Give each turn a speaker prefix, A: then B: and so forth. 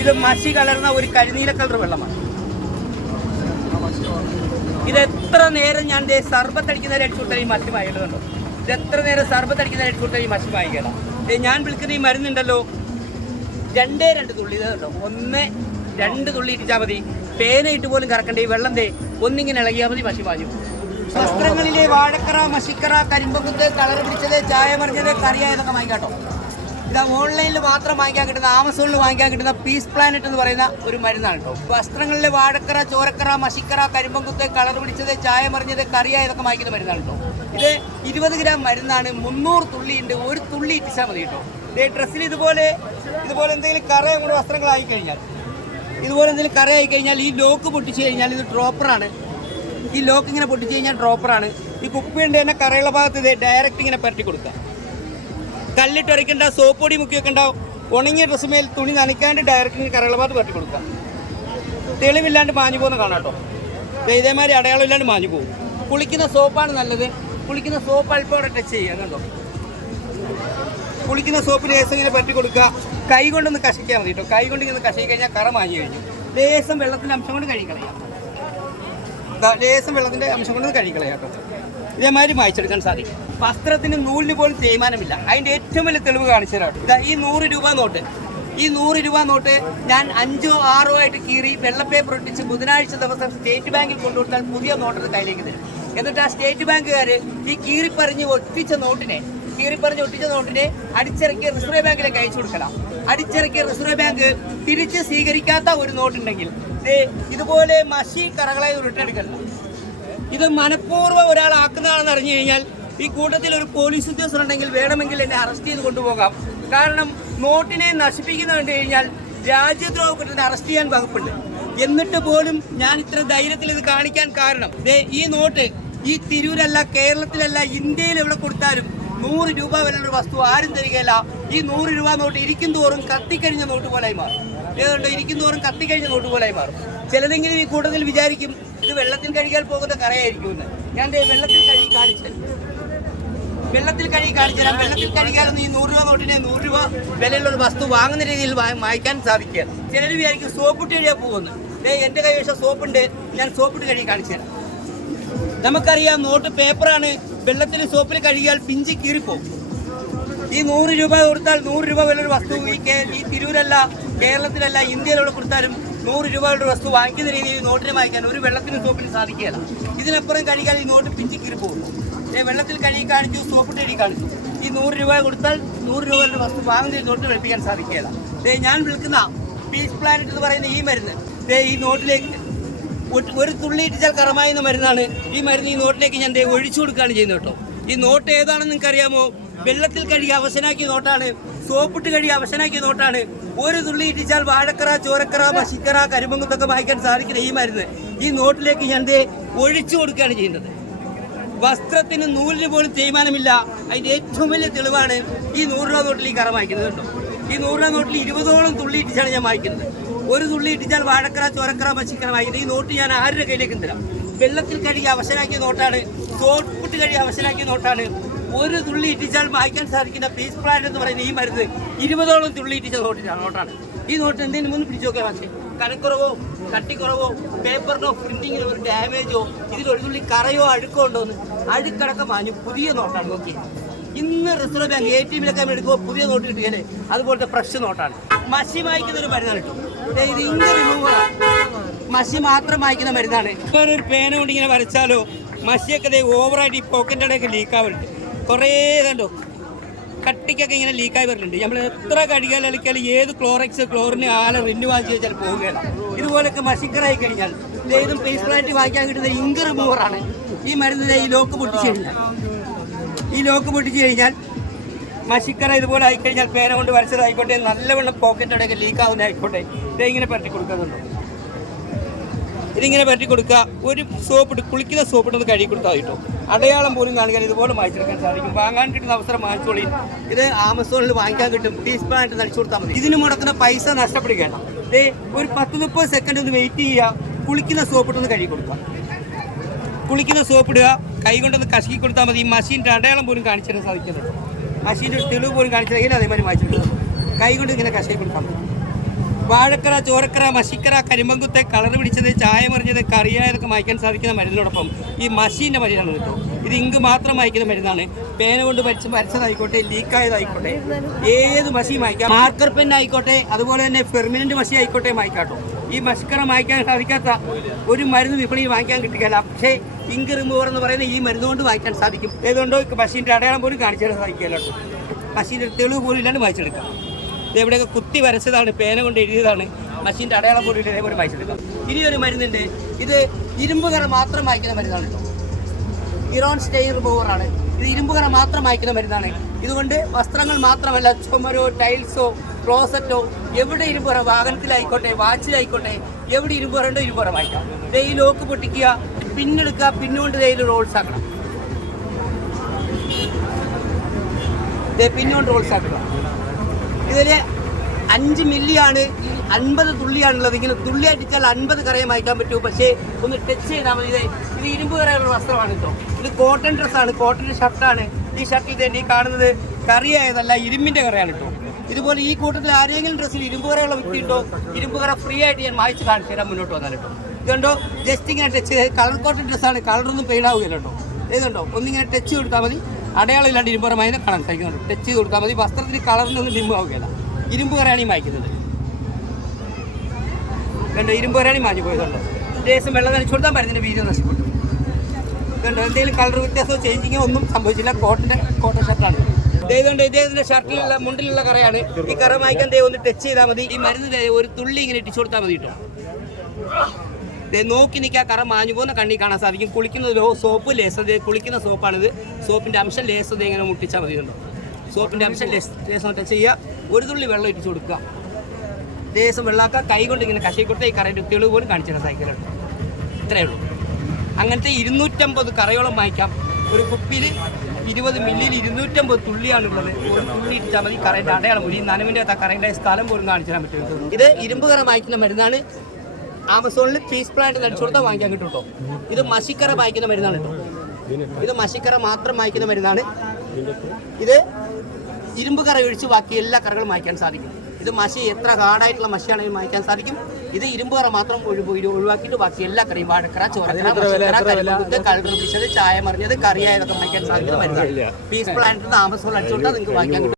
A: ഇത് മഷി കലർന്ന ഒരു കരിനീല കളർ വെള്ളമാണ്. ഇത് എത്ര നേരം ഞാൻ സർബത്തടിക്കുന്ന രക്ഷൂട്ടൽ ഈ മഷി വായിക്കുന്നുണ്ടോ ഇത് എത്ര നേരം സർബത്തടിക്കുന്ന രക്ഷൂട്ടൽ ഈ മഷി വായിക്കണം ഞാൻ വിളിക്കുന്ന ഈ മരുന്നുണ്ടല്ലോ. രണ്ടേ രണ്ട് തുള്ളി ഇത് കേട്ടോ ഒന്ന് രണ്ട് തുള്ളി ഇടിച്ചാൽ മതി. പേനയിട്ട് പോലും കറക്കണ്ട. ഈ വെള്ളം തേ ഒന്നിങ്ങനെ ഇളകിയാൽ മതി മഷി വാഞ്ഞു വസ്ത്രങ്ങളിലെ വാഴക്കറ മഷിക്കറ കരിമ്പക്കുത്ത് കളർ പിടിച്ചത് ചായ മറിഞ്ഞത് കറിയായതൊക്കെ വാങ്ങിക്കാട്ടോ. ഓൺലൈനിൽ മാത്രം വാങ്ങിക്കാൻ കിട്ടുന്ന ആമസോണിൽ വാങ്ങിക്കാൻ കിട്ടുന്ന പീസ് പ്ലാനറ്റ് എന്ന് പറയുന്ന ഒരു മരുന്നാണ് കേട്ടോ വസ്ത്രങ്ങളിലെ വാഴക്കറ ചോരക്കറ മഷിക്കറ കരിമ്പങ്കുത്ത് കളർ പിടിച്ചത് ചായ മറിഞ്ഞത് കറിയായതൊക്കെ വാങ്ങിക്കുന്ന മരുന്നാണ് കേട്ടോ ഇത് ഇരുപത് ഗ്രാം മരുന്നാണ് മുന്നൂറ് തുള്ളി ഉണ്ട് ഒരു തുള്ളി ഇട്ടിച്ചാൽ മതി കേട്ടോ ഡ്രസ്സിൽ ഇതുപോലെ ഇതുപോലെ എന്തെങ്കിലും കറയും കൂടെ വസ്ത്രങ്ങളായി കഴിഞ്ഞാൽ ഇതുപോലെ എന്തെങ്കിലും കറയായി കഴിഞ്ഞാൽ ഈ ലോക്ക് പൊട്ടിച്ചു കഴിഞ്ഞാൽ ഇത് ഡ്രോപ്പറാണ് ഈ ലോക്ക് ഇങ്ങനെ പൊട്ടിച്ചു കഴിഞ്ഞാൽ ഡ്രോപ്പറാണ് ഈ കുപ്പിയുണ്ട് തന്നെ കറയുള്ള ഭാഗത്ത് ഇത് ഡയറക്റ്റ് ഇങ്ങനെ പരട്ടി കൊടുക്കുക. കല്ലിട്ട് അരയ്ക്കേണ്ട സോപ്പ് പൊടി മുക്കി വെക്കണ്ട ഉണങ്ങിയ ഡ്രസ്സ് മേൽ തുണി നനയ്ക്കാണ്ട് ഡയറക്റ്റ് കരള ഭാഗത്ത് കൊടുക്കാം. തെളിവില്ലാണ്ട് മാഞ്ഞു പോകുന്ന കാണാം കേട്ടോ. ഇതേമാതിരി അടയാളം ഇല്ലാണ്ട് മാഞ്ഞു പോകും. കുളിക്കുന്ന സോപ്പാണ് നല്ലത്. കുളിക്കുന്ന സോപ്പ് അല്പം അവിടെ ടച്ച് ചെയ്യുക കണ്ടോ? കുളിക്കുന്ന സോപ്പ് ലേസം ഇങ്ങനെ പറ്റി കൊടുക്കുക. കൈ കൊണ്ടൊന്ന് കഷിക്കാൻ മതി കേട്ടോ. കൈ കൊണ്ട് ഇങ്ങനെ കഷി കഴിഞ്ഞാൽ കറ മാഞ്ഞു കഴിഞ്ഞു. ലേസം വെള്ളത്തിന്റെ അംശം കൊണ്ട് കഴിക്കളയാം ദാ ലേസം വെള്ളത്തിന്റെ അംശം കൊണ്ട് കഴിക്കളയാം കേട്ടോ. ഇതേമാതിരി മായ്ച്ചെടുക്കാൻ സാധിക്കും. വസ്ത്രത്തിന് നൂലിന് പോലും തേയ്മാനമില്ല. അതിന്റെ ഏറ്റവും വലിയ തെളിവ് കാണിച്ചു തരാം ഈ നൂറ് രൂപ നോട്ട്. ഈ നൂറ് രൂപ നോട്ട് ഞാൻ അഞ്ചോ ആറോ ആയിട്ട് കീറി വെള്ളപ്പേപ്പർ ഒട്ടിച്ച് ബുധനാഴ്ച ദിവസം സ്റ്റേറ്റ് ബാങ്കിൽ കൊണ്ടുകൊടുത്താൽ പുതിയ നോട്ടത് കയ്യിലേക്ക് തരും. എന്നിട്ട് ആ സ്റ്റേറ്റ് ബാങ്കുകാർ ഈ കീറിപ്പറിഞ്ഞ് ഒട്ടിച്ച നോട്ടിനെ കീറിപ്പറിഞ്ഞ് ഒട്ടിച്ച നോട്ടിനെ അടിച്ചിറക്കി റിസർവ് ബാങ്കിലേക്ക് അയച്ചു കൊടുക്കണം. അടിച്ചിറക്കിയ റിസർവ് ബാങ്ക് തിരിച്ച് സ്വീകരിക്കാത്ത ഒരു നോട്ടുണ്ടെങ്കിൽ ഇതുപോലെ മഷി കറകളായി ഉരുട്ടെടുക്കണം ഇത് മനഃപൂർവം ഒരാൾ ആക്കുന്നതാണെന്ന് അറിഞ്ഞു കഴിഞ്ഞാൽ ഈ കൂട്ടത്തിൽ ഒരു പോലീസ് ഉദ്യോഗസ്ഥർ ഉണ്ടെങ്കിൽ വേണമെങ്കിൽ എന്നെ അറസ്റ്റ് ചെയ്ത് കൊണ്ടുപോകാം. കാരണം നോട്ടിനെ നശിപ്പിക്കുന്ന കണ്ടു കഴിഞ്ഞാൽ രാജ്യദ്രോഹ കുറ്റത്തിന് അറസ്റ്റ് ചെയ്യാൻ വകുപ്പുണ്ട്. എന്നിട്ട് പോലും ഞാൻ ഇത്ര ധൈര്യത്തിൽ ഇത് കാണിക്കാൻ കാരണം ഈ നോട്ട് ഈ തിരൂരല്ല കേരളത്തിലല്ല ഇന്ത്യയിൽ എവിടെ കൊടുത്താലും നൂറ് രൂപ വരെയുള്ള വസ്തു ആരും തരികയില്ല. ഈ നൂറ് രൂപ നോട്ട് ഇരിക്കും തോറും കത്തിക്കഴിഞ്ഞ നോട്ട് പോലായി മാറും. ഏതുകൊണ്ട് ഇരിക്കും തോറും കത്തിക്കഴിഞ്ഞ നോട്ട് പോലായി മാറും. ചിലതെങ്കിലും ഈ കൂട്ടത്തിൽ വിചാരിക്കും ഇത് വെള്ളത്തിൽ കഴുകിയാൽ പോകുന്ന കറയായിരിക്കും എന്ന് ഞാൻ വെള്ളത്തിൽ കഴുകി കാണിച്ചു വെള്ളത്തിൽ കഴുകി കാണിച്ചു തരാം. വെള്ളത്തിൽ കഴുകിയാലൊന്നും ഈ നൂറ് രൂപ നോട്ടിനെ നൂറ് രൂപ വിലയുള്ള ഒരു വസ്തു വാങ്ങുന്ന രീതിയിൽ വായിക്കാൻ സാധിക്കുക. ചിലർ വിചാരിക്കും സോപ്പിട്ട് കഴിയാൻ പോകുന്നു ഏ എന്റെ സോപ്പ് സോപ്പുണ്ട്. ഞാൻ സോപ്പിട്ട് കഴുകി കാണിച്ചു തരാം. നമുക്കറിയാം നോട്ട് പേപ്പറാണ്. വെള്ളത്തിൽ സോപ്പിൽ കഴുകിയാൽ പിഞ്ചി കീറിപ്പോകും ഈ നൂറ് രൂപ കൊടുത്താൽ നൂറ് രൂപ വിലൊരു വസ്തു കേ- ഈ തിരൂരല്ല കേരളത്തിലല്ല ഇന്ത്യയിലുള്ള കൊടുത്താലും നൂറ് രൂപയുടെ വസ്തു വാങ്ങിക്കുന്ന രീതിയിൽ നോട്ടിനെ വാങ്ങിക്കാൻ ഒരു വെള്ളത്തിനും സോപ്പിന് സാധിക്കുകയില്ല. ഇതിനപ്പുറം കഴിക്കാൻ ഈ നോട്ട് പിഞ്ചി പോകുന്നു ഏ വെള്ളത്തിൽ കഴുകി കാണിച്ചു സോപ്പിട്ട് കഴുകി കാണിച്ചു. ഈ നൂറ് രൂപ കൊടുത്താൽ നൂറ് രൂപയുടെ വസ്തു വാങ്ങുന്ന നോട്ട് വെളുപ്പിക്കാൻ സാധിക്കുകയില്ല. ഞാൻ വിളിക്കുന്ന പീസ് പ്ലാനറ്റ് എന്ന് പറയുന്ന ഈ മരുന്ന് ഈ നോട്ടിലേക്ക് ഒരു- തുള്ളി ഇട്ടിച്ചാൽ കറമായുന്ന മരുന്നാണ്. ഈ മരുന്ന് ഈ നോട്ടിലേക്ക് ഞാൻ ഒഴിച്ചു കൊടുക്കുകയാണ് ചെയ്യുന്നത് കേട്ടോ. ഈ നോട്ട് ഏതാണെന്ന് നിങ്ങൾക്ക് അറിയാമോ വെള്ളത്തിൽ കഴുകി അവസനാക്കിയ നോട്ടാണ്. സോപ്പിട്ട് കഴി അവശനാക്കിയ നോട്ടാണ് ഒരു തുള്ളി ഇട്ടിച്ചാൽ വാഴക്കറ ചോരക്കറ പശിക്കറ കരിമ്പങ്കുത്തൊക്കെ വായിക്കാൻ സാധിക്കുന്ന ഈ മരുന്ന് ഈ നോട്ടിലേക്ക് ഞാൻ ഒഴിച്ചു കൊടുക്കുകയാണ് ചെയ്യുന്നത്. വസ്ത്രത്തിന് നൂലിന് പോലും തേയ്മാനമില്ല. അതിന്റെ ഏറ്റവും വലിയ തെളിവാണ് ഈ നൂറ് രൂപ നോട്ടിൽ ഈ കറ വായിക്കുന്നത് കേട്ടോ. ഈ നൂറ് രൂപ നോട്ടിൽ ഇരുപതോളം തുള്ളി ഇട്ടിച്ചാണ് ഞാൻ വായിക്കുന്നത് ഒരു തുള്ളി ഇട്ടിച്ചാൽ വാഴക്കറ ചോരക്കറ പശിക്കറ വായിക്കുന്നത് ഈ നോട്ട് ഞാൻ ആരുടെ കയ്യിലേക്ക് തരാം? വെള്ളത്തിൽ കഴുകി അവശനാക്കിയ നോട്ടാണ്. സോപ്പിട്ട് കഴുകി അവശനാക്കിയ നോട്ടാണ്. ഒരു തുള്ളി ഇട്ടിച്ചാൽ മായ്ക്കാൻ സാധിക്കുന്ന പീസ് പ്ലാൻ എന്ന് പറയുന്ന ഈ മരുന്ന് ഇരുപതോളം തുള്ളി ഇട്ടിച്ച നോട്ടിനാണ് നോട്ടാണ് ഈ നോട്ട് എന്തെങ്കിലും മുന്നിൽ പിടിച്ചു നോക്കിയാൽ പക്ഷേ കനക്കുറവോ കട്ടിക്കുറവോ പേപ്പറിനോ പ്രിന്റിങ്ങിനോ ഒരു ഡാമേജോ ഇതിൽ ഒരു തുള്ളി കറയോ അഴുക്കോ ഉണ്ടോ എന്ന് അഴുക്കടക്കം മാഞ്ഞു. പുതിയ നോട്ടാണ് നോക്കി ഇന്ന് റിസർവ് ബാങ്ക് എ ടി എമ്മിലൊക്കെ എടുക്കുമ്പോൾ പുതിയ നോട്ട് കിട്ടിയാലേ അതുപോലത്തെ ഫ്രഷ് നോട്ടാണ്. മഷി മായ്ക്കുന്ന ഒരു മരുന്നാണ് കേട്ടോ. ഇത് ഇങ്ങനെ റിമൂവറാണ് മഷി മാത്രം വായിക്കുന്ന മരുന്നാണ്. ഇപ്പോൾ ഒരു പേന കൊണ്ട് ഇങ്ങനെ വരച്ചാലോ മഷിയൊക്കെ ഓവറായിട്ട് ഈ പോക്കറ്റ് ഇടയൊക്കെ ലീക്ക് ആവുന്നുണ്ട് കുറേ കണ്ടു കട്ടിക്കൊക്കെ ഇങ്ങനെ ലീക്കായി വരുന്നുണ്ട് നമ്മൾ എത്ര കടികാൽ കളിക്കാലും ഏത് ക്ലോറക്സ് ക്ലോറിന് ആല റിന് വാങ്ങിച്ച് വെച്ചാൽ പോവുകയാണ് ഇതുപോലൊക്കെ മഷിക്കറായി കഴിഞ്ഞാൽ ഏതും പേസ്പ്ലാറ്റി വാങ്ങിക്കാൻ കിട്ടുന്ന ഇങ്ക് റിമൂവറാണ് ഈ മരുന്നിനെ ഈ ലോക്ക് പൊട്ടിച്ച് കഴിഞ്ഞാൽ. ഈ ലോക്ക് പൊട്ടിച്ച് കഴിഞ്ഞാൽ മഷിക്കറ ഇതുപോലെ ആയിക്കഴിഞ്ഞാൽ പേന കൊണ്ട് വരച്ചതായിക്കോട്ടെ നല്ലവണ്ണം പോക്കറ്റോടെയൊക്കെ ലീക്ക് ആവുന്ന ആയിക്കോട്ടെ ഇത് ഇങ്ങനെ പരട്ടി കൊടുക്കുന്നുണ്ടോ. ഇതിങ്ങനെ പരട്ടി കൊടുക്കുക. ഒരു സോപ്പ് ഇട്ട് കുളിക്കുന്ന സോപ്പ് ഇട്ട് കഴുകി കൊടുത്താൽ കിട്ടും. അടയാളം പോലും കാണിക്കാൻ ഇതുപോലെ മായ്ച്ചെടുക്കാൻ സാധിക്കും. വാങ്ങാൻ കിട്ടുന്ന അവസരം വാങ്ങിച്ചോളി. ഇത് ആമസോണിൽ വാങ്ങിക്കാൻ കിട്ടും. പീസ് പ്ലാന്റ് നടിച്ചു കൊടുത്താൽ മതി. ഇതിന് മുടക്കുന്ന പൈസ നഷ്ടപ്പെടുകയാണ് ദേ ഒരു പത്ത് മുപ്പത് സെക്കൻഡ് ഒന്ന് വെയിറ്റ് ചെയ്യുക. കുളിക്കുന്ന സോപ്പ് ഇട്ടൊന്ന് കഴുകി കൊടുക്കുക. കുളിക്കുന്ന സോപ്പ് ഇടുക. കൈ കൊണ്ടൊന്ന് കശക്കി കൊടുത്താൽ മതി. മഷീന്റെ അടയാളം പോലും കാണിച്ചു തരാൻ സാധിക്കുന്നുണ്ട്. മഷീന്റെ തെളിവ് പോലും കാണിച്ചു തരാൻ അതേമാതിരി വായിച്ചിട്ടുണ്ട് കൈ കൊണ്ട് ഇങ്ങനെ കശക്കി കൊടുത്താൽ പറ്റും വാഴക്കറ ചോരക്കര മഷിക്കര കരിമ്പങ്കുത്തെ കളർ പിടിച്ചത് ചായ മറിഞ്ഞത് കറിയായതൊക്കെ മായ്ക്കാൻ സാധിക്കുന്ന മരുന്നിനോടൊപ്പം ഈ മഷീന്റെ മരുന്നാണ് കേട്ടോ. ഇത് ഇങ്ക് മാത്രം മായ്ക്കുന്ന മരുന്നാണ്. പേന കൊണ്ട് വരച്ച് വരച്ചതായിക്കോട്ടെ ലീക്കായതായിക്കോട്ടെ ഏത് മഷി മായ്ക്കാം? മാർക്കർ പെൻ ആയിക്കോട്ടെ അതുപോലെ തന്നെ ഫെർമിനന്റ് മഷി ആയിക്കോട്ടെ മായ്ക്കാട്ടോ ഈ മഷിക്കറ മായ്ക്കാൻ സാധിക്കാത്ത ഒരു മരുന്ന് വിപണിയിൽ വാങ്ങിക്കാൻ കിട്ടുകയില്ല. പക്ഷേ ഇങ്ക് റിമൂവർ എന്ന് പറയുന്ന ഈ മരുന്ന് കൊണ്ട് വായിക്കാൻ സാധിക്കും. ഏതുകൊണ്ടോ മഷീന്റെ അടയാളം പോലും കാണിച്ചു തരാൻ സാധിക്കില്ല മഷീന്റെ തെളിവ് പോലും ഇല്ലാണ്ട് വായിച്ചെടുക്കാം ഇത് എവിടെയൊക്കെ കുത്തി വരച്ചതാണ് പേന കൊണ്ട് എഴുതിയതാണ്. മഷീന്റെ അടയാളം കൂടിയിട്ട് ഇതേപോലെ വായിച്ചെടുക്കാം ഇനി ഒരു മരുന്നുണ്ട്. ഇത് ഇരുമ്പ് കറ മാത്രം വായിക്കുന്ന മരുന്നാണ് കേട്ടോ. ഇറോൺ സ്റ്റെയിൻ റിമൂവർ ആണ് ഇത് ഇരുമ്പ് കറ മാത്രം വായിക്കുന്ന മരുന്നാണ്. ഇതുകൊണ്ട് വസ്ത്രങ്ങൾ മാത്രമല്ല ചുമരോ ടൈൽസോ ക്ലോസറ്റോ എവിടെ ഇരുമ്പ് കറ വാഹനത്തിലായിക്കോട്ടെ വാച്ചിലായിക്കോട്ടെ എവിടെ ഇരുമ്പ് കറ ഇരുമ്പ് കറ വായിക്കാം. ദേ ലോക്ക് പൊട്ടിക്കുക പിന്നെടുക്കുക പിന്നുകൊണ്ട് ദേ റോൾസ് ആക്കണം. ദേ പിന്നുകൊണ്ട് റോൾസ് ആക്കുക. ഇതിൽ അഞ്ച് മില്ലിയാണ് ഈ അൻപത് തുള്ളിയാണുള്ളത്. ഇങ്ങനെ തുള്ളി അടിച്ചാൽ അൻപത് കറയെ മായ്ക്കാൻ പറ്റൂ. പക്ഷേ ഒന്ന് ടച്ച് ചെയ്താൽ മതി. ഇത് ഇത് ഇരുമ്പ് കറയുള്ള വസ്ത്രമാണ് കേട്ടോ. ഇത് കോട്ടൺ ഡ്രസ്സാണ് കോട്ടൺ ഷർട്ടാണ് ഈ ഷർട്ടിൽ തന്നെ ഈ കാണുന്നത് കറിയായതല്ല ഇരുമ്പിന്റെ കറയാണ് കേട്ടോ. ഇതുപോലെ ഈ കൂട്ടത്തിൽ ആരെങ്കിലും ഡ്രസ്സിൽ ഇരുമ്പ് കറയുള്ള വ്യക്തി ഉണ്ടോ? ഇരുമ്പ് കറ ഫ്രീ ആയിട്ട് ഞാൻ വായിച്ച് കാണിച്ചു തരാൻ മുന്നോട്ട് വന്നാൽ കേട്ടോ. ഇതുണ്ടോ ജസ്റ്റ് ഇങ്ങനെ ടച്ച് ചെയ്ത് കളർ കോട്ടൺ ഡ്രസ്സാണ് കളറൊന്നും പെയ്ഡ് ആവുകയില്ല കേട്ടോ. ഇതുണ്ടോ ഒന്നിങ്ങനെ ടച്ച് കൊടുത്താൽ മതി. അടയാളം ഇല്ലാണ്ട് ഇരുമ്പ് കറ മായതിനെ കാണാൻ സാധിക്കുന്നുണ്ട് ടച്ച് ചെയ്ത് കൊടുത്താൽ മതി. വസ്ത്രത്തിന് കളറിനൊന്നും ഡിം ആവുകയില്ല. ഇരുമ്പ് കറയാണ് ഈ മായ്ക്കുന്നത്. കണ്ടോ? ഇരുമ്പ് ഈ മാഞ്ഞു പോയതുണ്ടോ ദേശം വെള്ളം നനച്ചു കൊടുത്താൽ മരുന്നിന്റെ വീര്യം നഷ്ടപ്പെട്ടു കണ്ടോ? എന്തെങ്കിലും കളർ വ്യത്യാസമോ ചേഞ്ചിങ്ങോ ഒന്നും സംഭവിച്ചില്ല. കോട്ടന്റെ കോട്ടൺ ഷർട്ടാണ് ഇതേതുകൊണ്ട് ഇദ്ദേഹത്തിന്റെ ഷർട്ടിലുള്ള മുണ്ടിലുള്ള കറയാണ്. ഈ കറ മായ്ക്കാൻ ദേ ഒന്ന് ടച്ച് ചെയ്താൽ മതി. ഈ മരുന്ന് ഒരു തുള്ളി ഇങ്ങനെ ഇട്ടിച്ചു കൊടുത്താൽ മതി കേട്ടോ. നോക്കി നിൽക്കുക കറ മാഞ്ഞു പോകുന്ന കണ്ണി കാണാൻ സാധിക്കും. കുളിക്കുന്നതിലോ സോപ്പ് ലേസ് ദേ കുളിക്കുന്ന സോപ്പാണിത്. സോപ്പിന്റെ അംശം ലേസ് ദേ ഇങ്ങനെ മുട്ടിച്ചാൽ മതി കണ്ടോ. സോപ്പിന്റെ അംശം ലേസ് ലേസം ടച്ച് ചെയ്യുക. ഒരു തുള്ളി വെള്ളം ഇട്ടിച്ച് കൊടുക്കുക. ലേസം വെള്ളമാക്കുക കൈ കൊണ്ട് ഇങ്ങനെ കശി കൊടുത്താൽ ഈ കറയുടെ തെളിവ് പോലും കാണിച്ചു തരാൻ സൈക്കിളുണ്ട് ഇത്രയേ ഉള്ളൂ. അങ്ങനത്തെ ഇരുന്നൂറ്റമ്പത് കറയോളം വാങ്ങിക്കാം. ഒരു കുപ്പിയിൽ ഇരുപത് മില്ലിയിൽ ഇരുന്നൂറ്റമ്പത് തുള്ളിയാണുള്ളത് ഒരു തുള്ളി ഇട്ടാൽ മതി. കറയുടെ അടയാളം ഒരു നനവിന്റെ ആ കറയുടെ സ്ഥലം പോലും കാണിച്ചു പറ്റും ഇത് ഇരുമ്പ് കറ വാങ്ങിക്കുന്ന മരുന്നാണ്. ആമസോണിൽ പീസ് പ്ലാന്റ് അടിച്ചു കൊടുത്താൽ വാങ്ങിക്കാൻ കിട്ടും കേട്ടോ ഇത് മഷിക്കറ വായിക്കുന്ന മരുന്നാണ് കേട്ടോ ഇത് മഷിക്കറ മാത്രം വായിക്കുന്ന മരുന്നാണ്. ഇത് ഇരുമ്പ് കറ ഒഴിച്ച് ബാക്കി എല്ലാ കറകളും വായിക്കാൻ സാധിക്കും. ഇത് മഷി എത്ര ഹാർഡായിട്ടുള്ള മഷിയാണെങ്കിലും മായ്ക്കാൻ സാധിക്കും. ഇത് ഇരുമ്പ് കറ മാത്രം ഒഴിവ് ഒഴി- ഒഴിവാക്കിയിട്ട് ബാക്കി എല്ലാ കറിയും വാഴക്കറ ചോറക്കറ പിടിച്ചത് ചായ മറിഞ്ഞത് കറിയായതൊക്കെ വായിക്കാൻ സാധിക്കുന്ന മരുന്നാണ്. പീസ് പ്ലാന്റ് ആമസോൺ അടിച്ചുകൊണ്ടാൽ നിങ്ങൾക്ക് വാങ്ങിക്കാൻ കിട്ടും.